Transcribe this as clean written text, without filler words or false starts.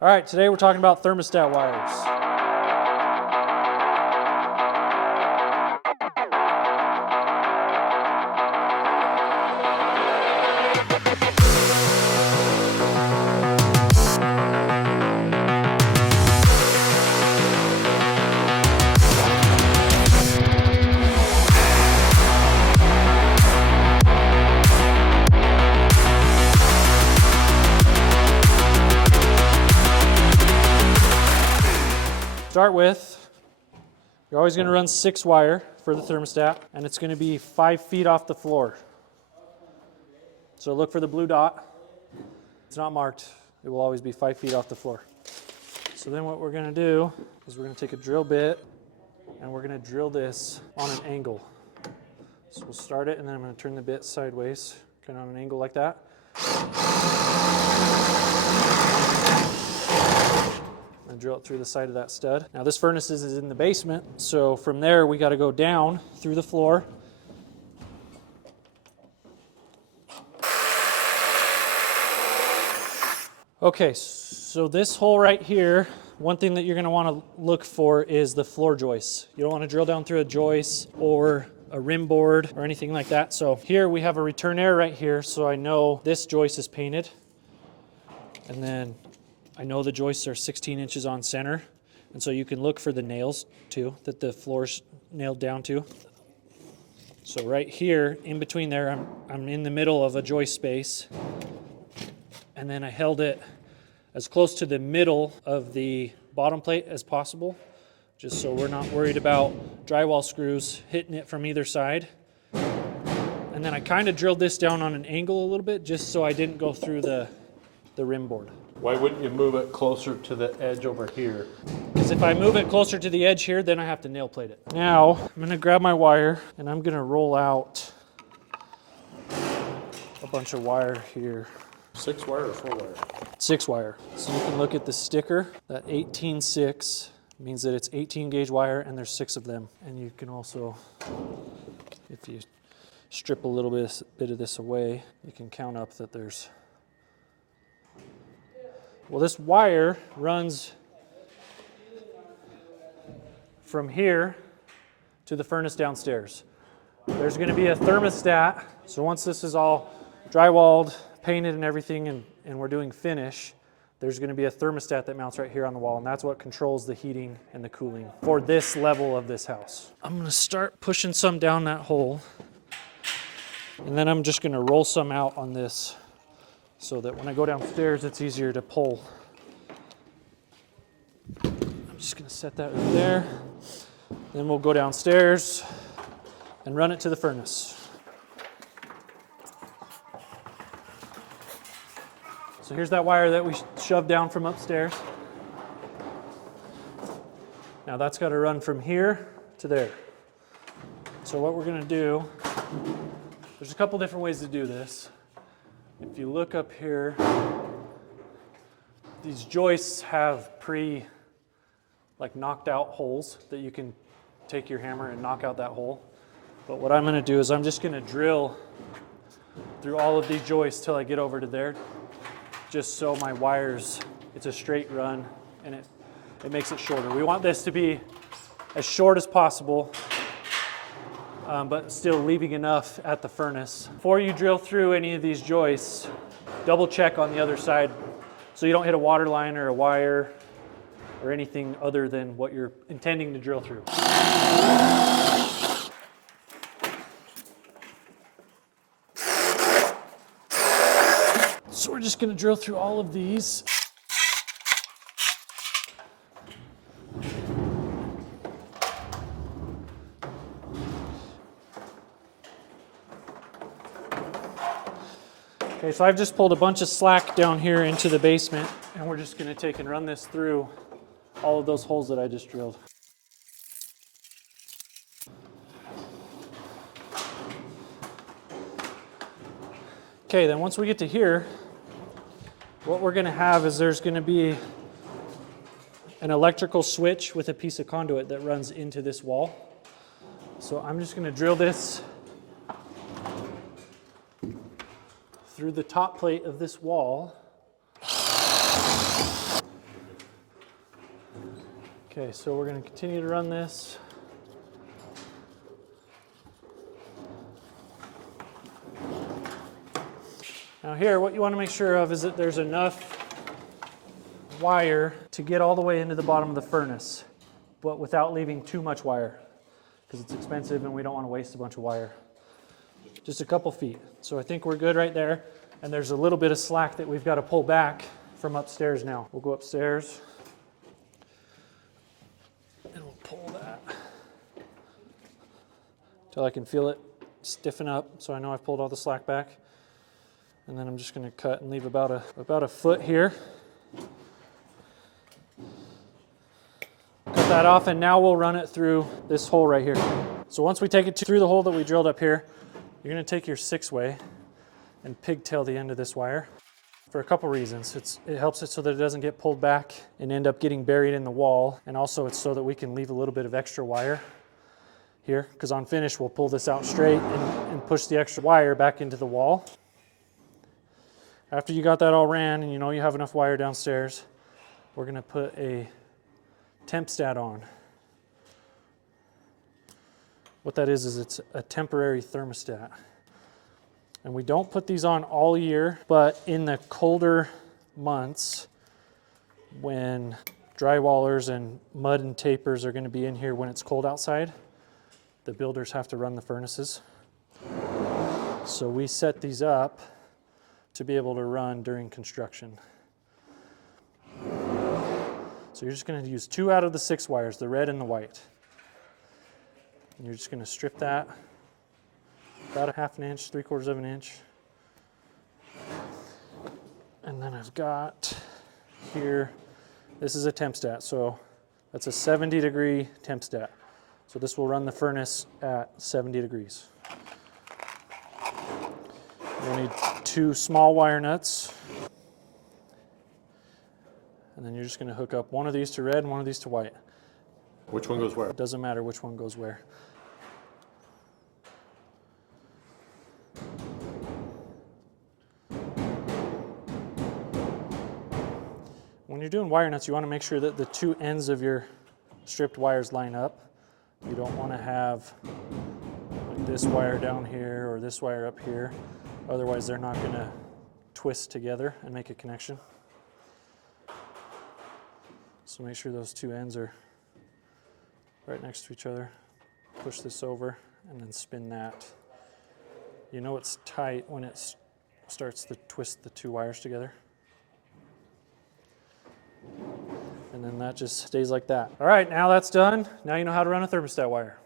All right, today we're talking about thermostat wires. Start with, you're always going to run 6 wire for the thermostat, and it's going to be 5 feet off the floor. So look for the blue dot. It's not marked. It will always be 5 feet off the floor. So then what we're going to do is we're going to take a drill bit and we're going to drill this on an angle. So we'll start it, and then I'm going to turn the bit sideways, kind of on an angle like that. And drill it through the side of that stud. Now this furnace is in the basement, so from there we got to go down through the floor. Okay, so this hole right here, one thing that you're going to want to look for is the floor joists. You don't want to drill down through a joist or a rim board or anything like that. So here we have a return air right here, so I know this joist is painted. And then I know the joists are 16 inches on center, and so you can look for the nails too, that the floor's nailed down to. So right here, in between there, I'm in the middle of a joist space, and then I held it as close to the middle of the bottom plate as possible, just so we're not worried about drywall screws hitting it from either side. And then I kind of drilled this down on an angle a little bit, just so I didn't go through the rim board. Why wouldn't you move it closer to the edge over here? Because if I move it closer to the edge here, then I have to nail plate it. Now, I'm going to grab my wire, and I'm going to roll out a bunch of wire here. 6 wire or 4 wire? 6 wire. So you can look at the sticker. That 18.6 means that it's 18 gauge wire, and there's 6 of them. And you can also, if you strip a little bit of this away, you can count up that there's. Well, this wire runs from here to the furnace downstairs. There's going to be a thermostat, so once this is all drywalled, painted and everything, and we're doing finish, there's going to be a thermostat that mounts right here on the wall, and that's what controls the heating and the cooling for this level of this house. I'm going to start pushing some down that hole, and then I'm just going to roll some out on this, so that when I go downstairs, it's easier to pull. I'm just going to set that right there. Then we'll go downstairs and run it to the furnace. So here's that wire that we shoved down from upstairs. Now that's got to run from here to there. So what we're going to do, there's a couple different ways to do this. If you look up here, these joists have knocked out holes that you can take your hammer and knock out that hole. But what I'm going to do is I'm just going to drill through all of these joists till I get over to there, just so my wires, it's a straight run, and it makes it shorter. We want this to be as short as possible, but still leaving enough at the furnace. Before you drill through any of these joists, double check on the other side so you don't hit a water line or a wire or anything other than what you're intending to drill through. So we're just going to drill through all of these. Okay, so I've just pulled a bunch of slack down here into the basement, and we're just going to take and run this through all of those holes that I just drilled. Okay, then once we get to here, what we're going to have is there's going to be an electrical switch with a piece of conduit that runs into this wall. So I'm just going to drill this through the top plate of this wall. Okay, so we're going to continue to run this. Now here, what you want to make sure of is that there's enough wire to get all the way into the bottom of the furnace, but without leaving too much wire, because it's expensive and we don't want to waste a bunch of wire. Just a couple feet. So I think we're good right there. And there's a little bit of slack that we've got to pull back from upstairs now. We'll go upstairs and we'll pull that till I can feel it stiffen up, so I know I've pulled all the slack back. And then I'm just going to cut and leave about a foot here. Cut that off, and now we'll run it through this hole right here. So once we take it through the hole that we drilled up here, you're going to take your 6-way and pigtail the end of this wire for a couple reasons. It helps it so that it doesn't get pulled back and end up getting buried in the wall, and also it's so that we can leave a little bit of extra wire here, because on finish we'll pull this out straight and push the extra wire back into the wall. After you got that all ran and you know you have enough wire downstairs, we're going to put a Thermostat on. What that is it's a temporary thermostat. And we don't put these on all year, but in the colder months, when drywallers and mud and tapers are going to be in here when it's cold outside, the builders have to run the furnaces. So we set these up to be able to run during construction. So you're just going to use 2 out of the 6 wires, the red and the white. And you're just going to strip that about a 1/2 inch, 3/4 of an inch. And then I've got here, this is a Thermostat, so that's a 70-degree Thermostat. So this will run the furnace at 70 degrees. You'll need 2 small wire nuts. And then you're just going to hook up one of these to red and one of these to white. Which one goes where? It doesn't matter which one goes where. When you're doing wire nuts, you want to make sure that the 2 ends of your stripped wires line up. You don't want to have like this wire down here or this wire up here. Otherwise, they're not going to twist together and make a connection. So make sure those 2 ends are right next to each other. Push this over and then spin that. You know it's tight when it starts to twist the 2 wires together. And then that just stays like that. All right, now that's done. Now you know how to run a thermostat wire.